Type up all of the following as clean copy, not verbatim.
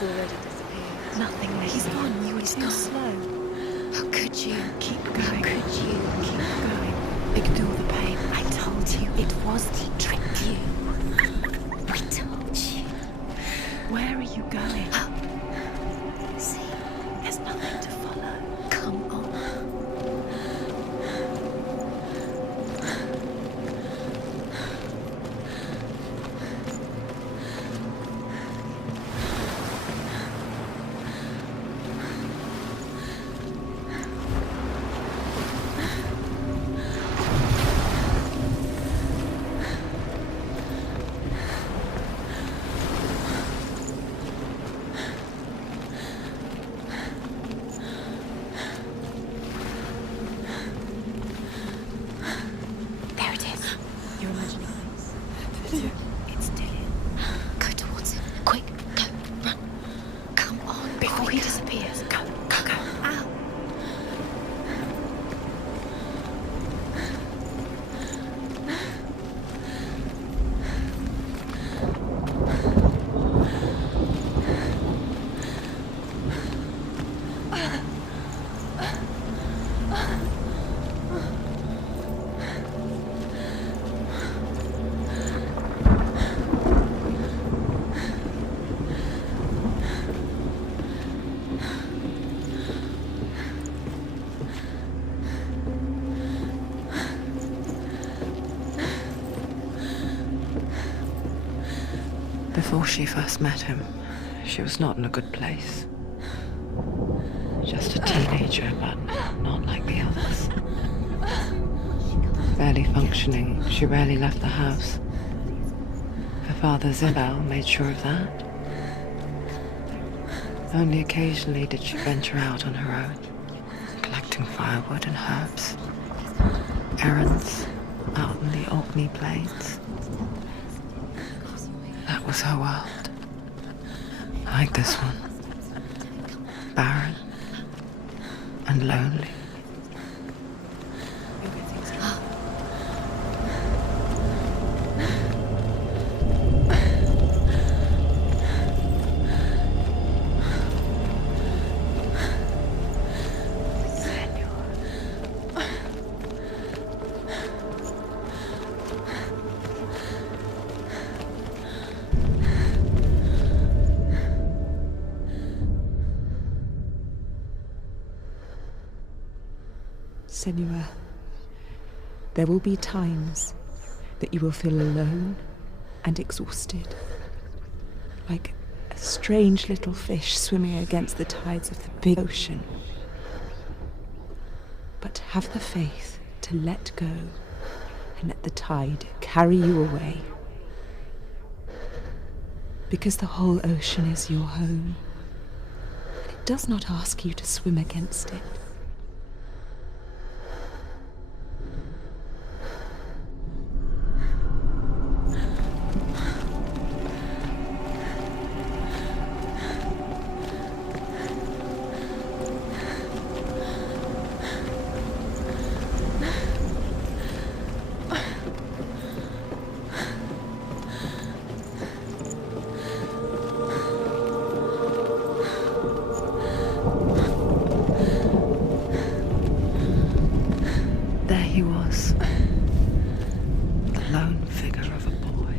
It's already disappeared. Nothing made He's me. gone. You were He's too gone. slow. How could you? Keep going. How could you? Keep going. Ignore the pain. I told you it was he tricked you. I told you. Where are you going? See, There's nothing to follow. come on. There it is. You're imagining things. It's still in. Go towards it. Quick, go, run. Come on, before he disappears. Go, go, go. Ow. Before she first met him, she was not in a good place. Just a teenager, but not like the others. Barely functioning, she rarely left the house. Her father, Isabel, made sure of that. Only occasionally did she venture out on her own, collecting firewood and herbs. Errands out in the Orkney Plains. That was her world. Like this one. Barren and lonely. Senua, there will be times that you will feel alone and exhausted, like a strange little fish swimming against the tides of the big ocean. But have the faith to let go and let the tide carry you away. Because the whole ocean is your home, and it does not ask you to swim against it. There he was, the lone figure of a boy.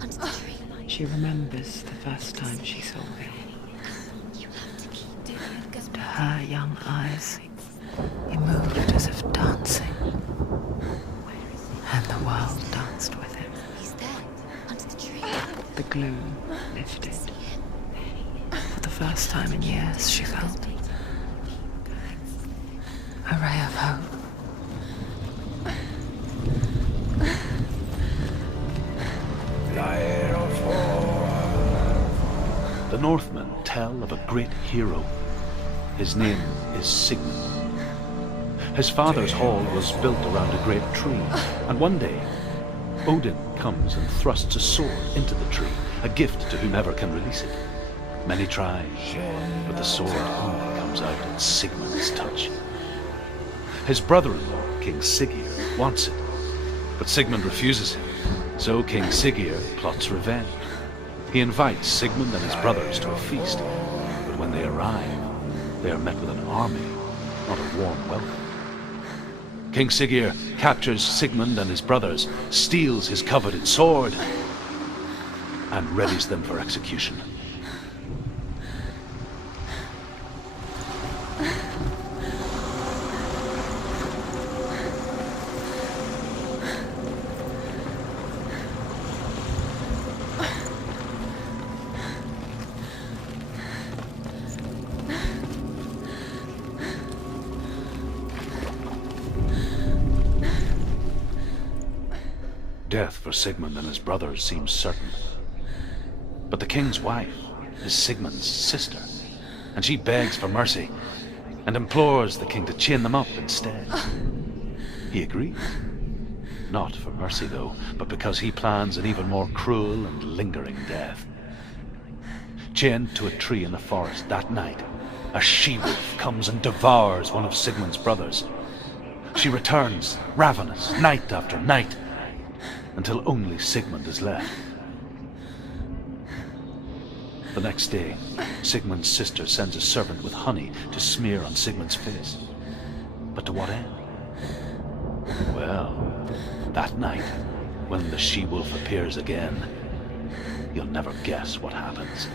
Under the tree. She remembers the first time she saw him. You have to keep doing it. To her young eyes, he moved as if dancing, and the world danced with him. He's there, under the tree. The gloom lifted. For the first time in years, she felt a ray of hope. The Northmen tell of a great hero. His name is Sigmund. His father's hall was built around a great tree, and one day Odin comes and thrusts a sword into the tree, a gift to whomever can release it. Many try, but the sword only comes out at Sigmund's touch. His brother-in-law, King Siggeir, wants it, but Sigmund refuses him, so King Siggeir plots revenge. He invites Sigmund and his brothers to a feast, but when they arrive, they are met with an army, not a warm welcome. King Siggeir captures Sigmund and his brothers, steals his coveted sword, and readies them for execution. Death for Sigmund and his brothers seems certain. But the king's wife is Sigmund's sister, and she begs for mercy and implores the king to chain them up instead. He agrees. Not for mercy, though, but because he plans an even more cruel and lingering death. Chained to a tree in the forest that night, a she-wolf comes and devours one of Sigmund's brothers. She returns, ravenous, night after night, until only Sigmund is left. The next day, Sigmund's sister sends a servant with honey to smear on Sigmund's face. But to what end? Well, that night, when the she-wolf appears again, you'll never guess what happens.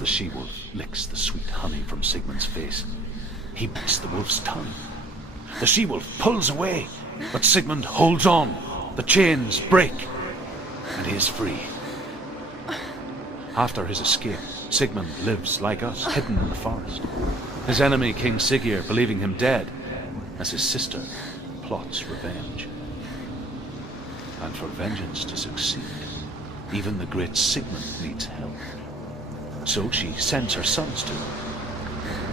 The she-wolf licks the sweet honey from Sigmund's face. He bites the wolf's tongue. The she-wolf pulls away, but Sigmund holds on. The chains break, and he is free. After his escape, Sigmund lives like us, hidden in the forest. His enemy, King Siggeir, believing him dead, as his sister plots revenge. And for vengeance to succeed, Even the great Sigmund needs help. So she sends her sons to him.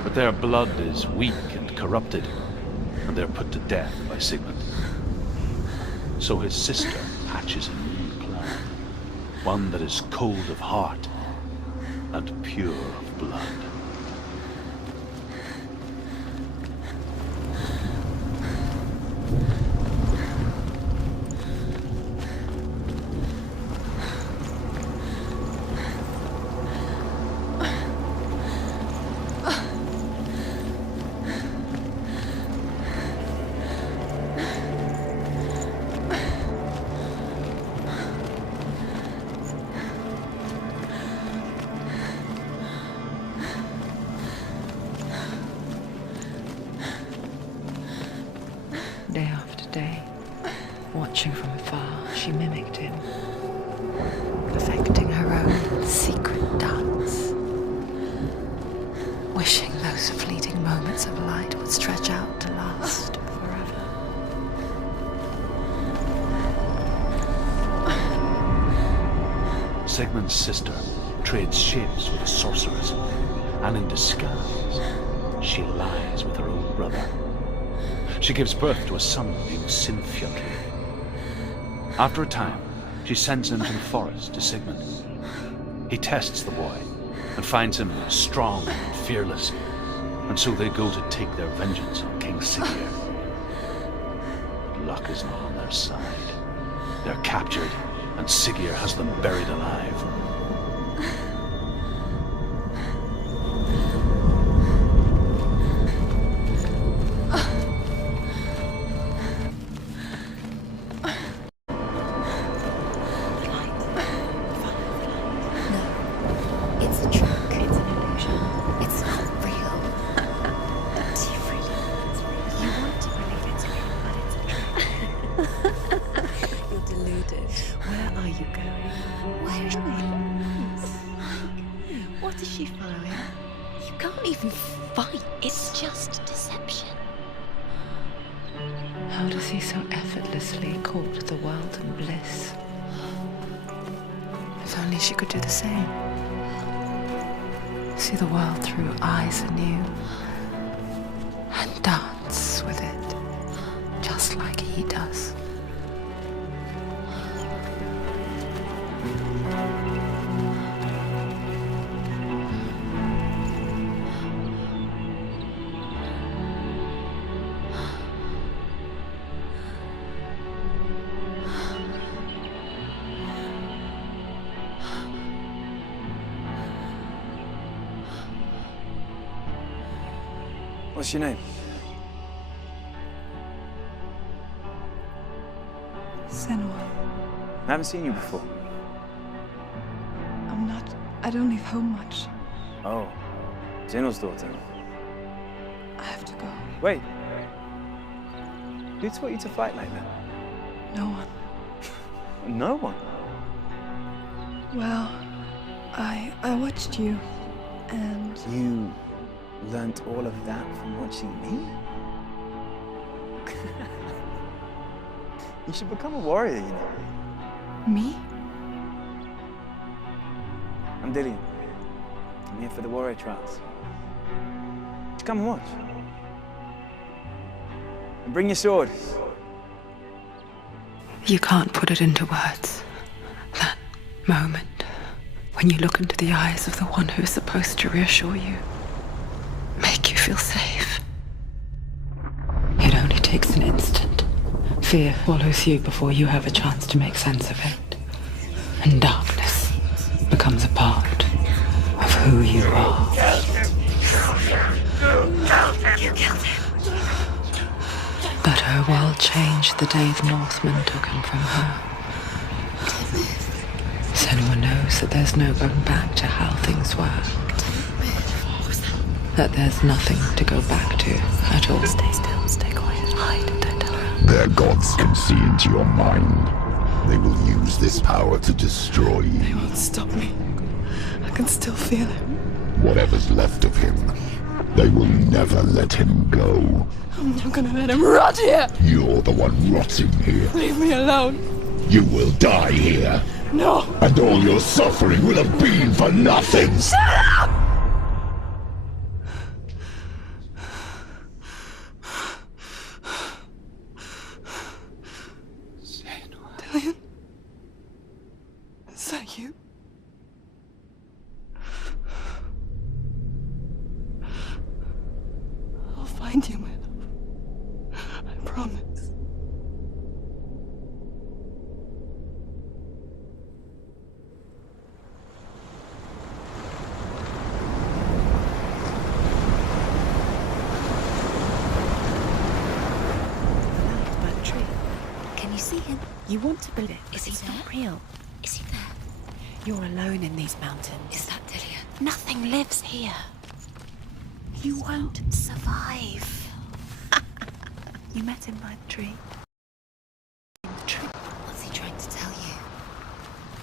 But their blood is weak and corrupted, and they're put to death by Sigmund. So his sister hatches a new plan, one that is cold of heart and pure of blood. Day after day, watching from afar, she mimicked him, perfecting her own secret dance, wishing those fleeting moments of light would stretch out to last forever. Sigmund's sister trades shapes with a sorceress, and in disguise, she lies with her own brother. She gives birth to a son named Sinfjotli. After a time, she sends him to the forest to Sigmund. He tests the boy and finds him strong and fearless, and so they go to take their vengeance on King Siggeir. But luck is not on their side. They're captured, and Siggeir has them buried alive. It's a trick. It's an illusion. It's not real. Do you really? You want to believe it's real, but it's a trick. You're deluded. Where are you going? Where am I? What is she following? You can't even fight. It's just deception. How does he so effortlessly court the world and bliss? If only she could do the same. See the world through eyes anew and dance with it, just like he does. What's your name? Senua. I haven't seen you before. I don't leave home much. Oh, Zenua's daughter. I have to go. Wait. Who taught you to fight like that? No one. No one. Well, I watched you, and You learnt all of that from watching me? You should become a warrior, you know. me? I'm Dillian. I'm here for the warrior trials. Just come and watch. And bring your sword. You can't put it into words. That moment when you look into the eyes of the one who is supposed to reassure you, make you feel safe. It only takes an instant. Fear follows you before you have a chance to make sense of it. And darkness becomes a part of who you are. You killed him. But her world changed the day the Northmen took him from her. Senua knows that there's no going back to how things were. That there's nothing to go back to at all. Stay still, stay quiet, hide, don't tell her. Their gods can see into your mind. They will use this power to destroy They you. won't stop me. I can still feel him. Whatever's left of him, they will never let him go. I'm not gonna let him rot here. You're the one rotting here. Leave me alone. You will die here. No! And all your suffering will have been for nothing! Dillian? Is that you? I'll find you, my love. I promise. By the tree. Can you see him? You want to believe it, Is but he he's there? not real. Is he there? You're alone in these mountains. Is that Dillian? Nothing lives here. You won't survive. You met him by the tree. In the tree. What's he trying to tell you?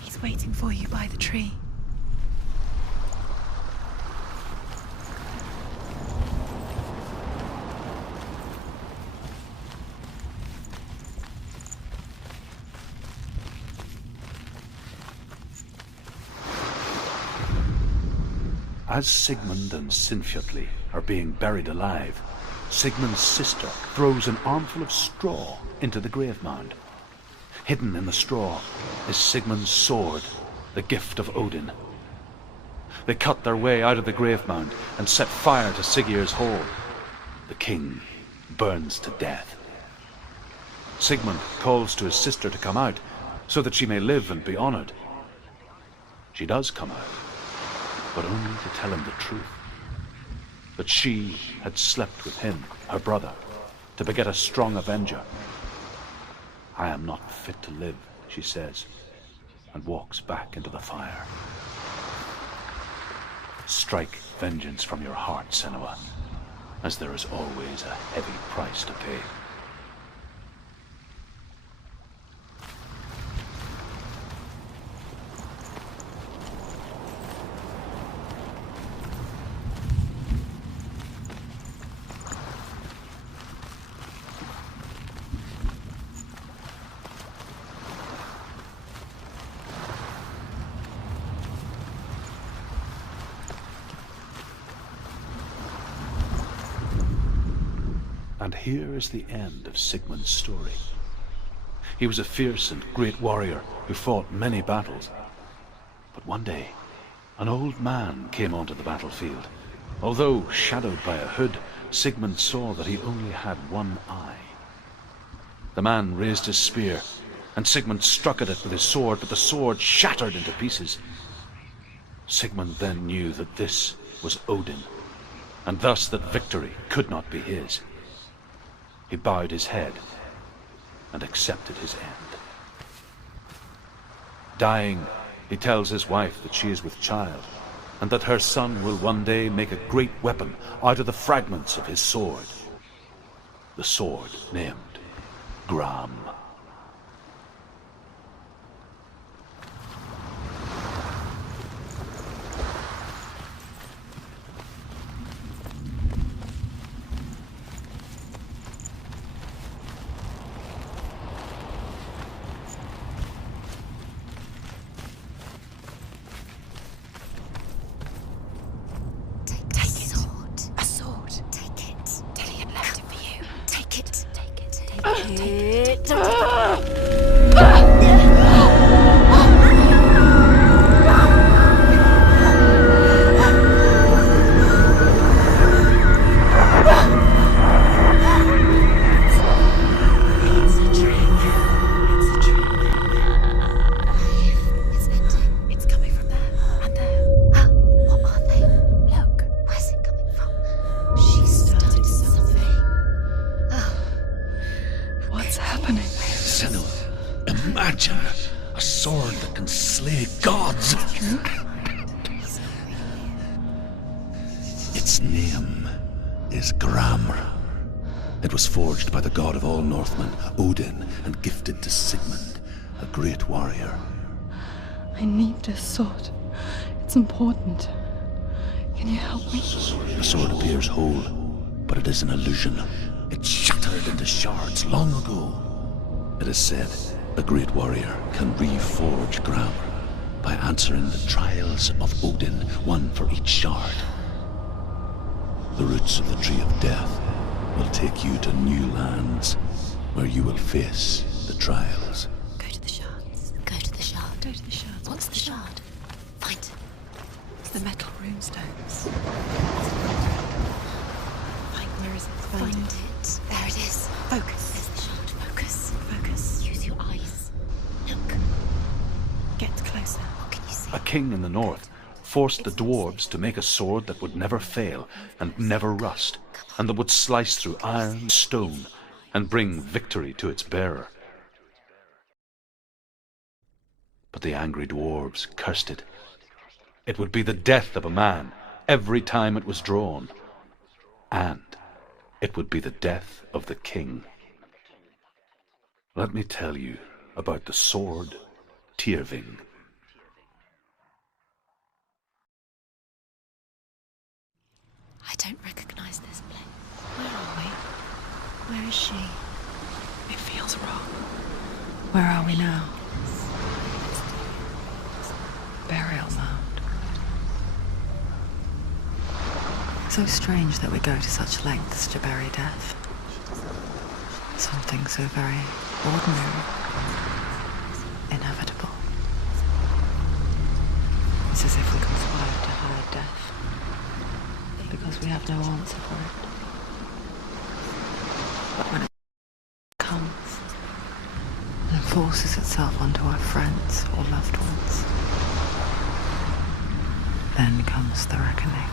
He's waiting for you by the tree. As Sigmund and Sinfjotli are being buried alive, Sigmund's sister throws an armful of straw into the grave mound. Hidden in the straw is Sigmund's sword, the gift of Odin. They cut their way out of the grave mound and set fire to Siggeir's hall. The king burns to death. Sigmund calls to his sister to come out so that she may live and be honored. She does come out, but only to tell him the truth. That she had slept with him, her brother, to beget a strong avenger. I am not fit to live, she says, and walks back into the fire. Strike vengeance from your heart, Senua, as there is always a heavy price to pay. And here is the end of Sigmund's story. He was a fierce and great warrior who fought many battles. But one day, an old man came onto the battlefield. Although shadowed by a hood, Sigmund saw that he only had one eye. The man raised his spear, and Sigmund struck at it with his sword, but the sword shattered into pieces. Sigmund then knew that this was Odin, and thus that victory could not be his. He bowed his head and accepted his end. Dying, he tells his wife that she is with child, and that her son will one day make a great weapon out of the fragments of his sword. The sword named Gram. Imagine a sword that can slay gods. Its name is Gram. It was forged by the god of all Northmen, Odin, and gifted to Sigmund, a great warrior. I need this sword. It's important. Can you help me? The sword appears whole, but it is an illusion. It shattered into shards long ago. It is said a great warrior can reforge Grammar by answering the trials of Odin, one for each shard. The roots of the Tree of Death will take you to new lands where you will face the trials. Go to the shards. Go to the shard. Go to the shards. What's the shard? Find it. It's the metal runestones. Where is it? Find it. There it is. Focus. There's the shard. Focus. Focus. Use your eyes. Look. Get closer. What can you see? A king in the north forced the dwarves to make a sword that would never fail and never rust, and that would slice through iron and stone and bring victory to its bearer. But the angry dwarves cursed it. It would be the death of a man every time it was drawn, and it would be the death of the king. Let me tell you about the sword Tyrving. I don't recognize this place. Where are we? Where is she? It feels wrong. Where are we now? Burial mound. So strange that we go to such lengths to bury death. Something so very ordinary, inevitable. It's as if we conspire to hide death, because we have no answer for it. But when it comes and forces itself onto our friends or loved ones, then comes the reckoning.